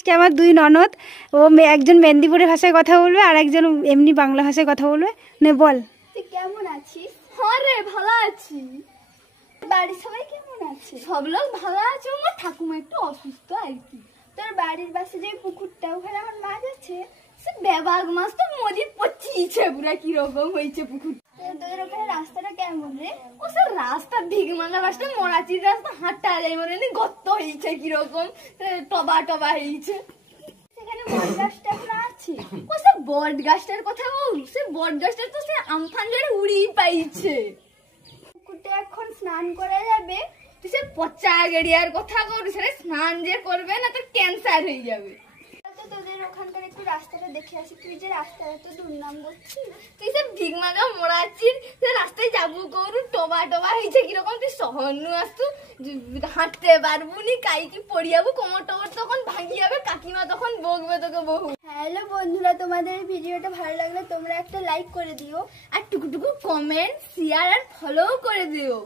আজকে আমার দুই ননদ, একজন মেদিনীপুরের ভাষায় কথা বলবে আর একজন এমনি বাংলা ভাষায় কথা বলবে। নে বল, তুই কেমন আছিস? হ্যাঁ রে, ভালো আছি। বাড়ির সবাই কেমন আছে? সব লোক ভালো আছে, আমার ঠাকুমা একটু অসুস্থ আর কি। তোর বাড়ির পাশে যে পুকুরটা, ওখানে আমার মাছ আছে, সে বেবাগ মাছ তো মরি পচিয়েছে পুরা, কিরকম হয়েছে পুকুর। তোদের ওখানে রাস্তাটা কেমন রে? ও সব রাস্তা ভিগমালা রাস্তা, মরাচির রাস্তা, হাঁটা যায় মানে গর্ত হয়েছে, কিরকম টবা টবা হয়েছে। সেখানে বট গাছটা আছে, ও সে বট গাছটার কথা বল, সে বট গাছটা তো সে আমফান জোরে উড়িয়ে পাইছে। পুকুরটা এখন স্নান করা যাবে, তুই সে পচা গেড়িয়ার কথা বল, সেটা স্নান যে করবে না তোর ক্যান্সার হয়ে যাবে। তোদের ওখানকার একটু রাস্তাটা দেখে আসি, তুই যে রাস্তাটা তো দুর্নাম করছিস, তুই সে ভিগমাগা মরাচ্ছিস, সে রাস্তায় যাবো করু টবা টবা হয়েছে, কিরকম তুই শহরনু আসতু, হাঁটতে পারবো নি, কাইকি পড়ি যাবো, কোমর টোমর তখন ভাঙি যাবে, কাকিমা তখন বকবে তোকে বহু। হ্যালো বন্ধুরা, তোমাদের এই ভিডিওটা ভালো লাগলে তোমরা একটা লাইক করে দিও, আর টুকুটুকু কমেন্ট, শেয়ার আর ফলো করে দিও।